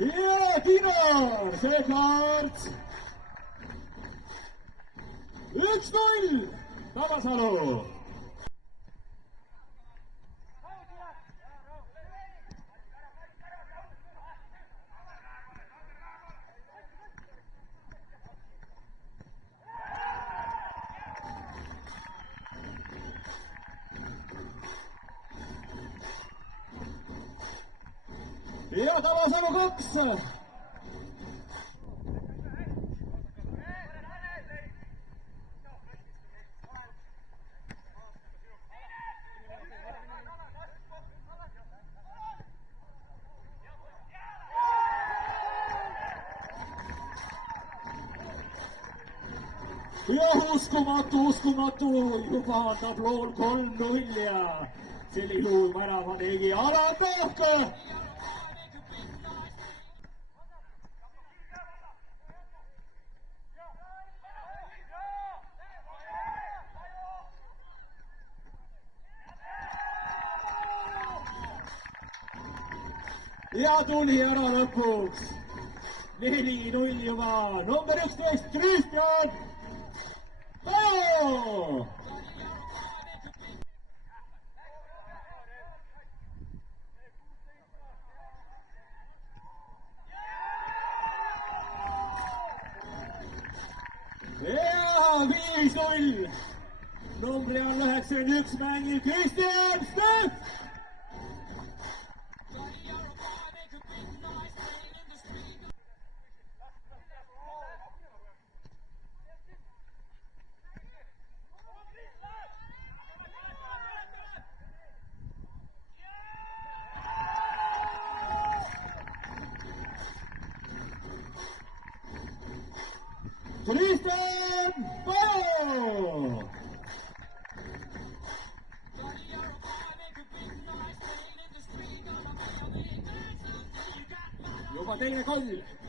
ja Tiina, see kaart 1-0 Tabasalu. ja Tabasalu 2. ja uskumatu, juba on tablool 3-0 ja sellisel juhul värava tegi Alar Pöhk. ja tuli ära lõpuks 4-0 juba number 11 Kristjan Tajo. ja 5-0 numbri all 91 mängib Kristjan Stef. Kristjan Tajo. juba teine goll.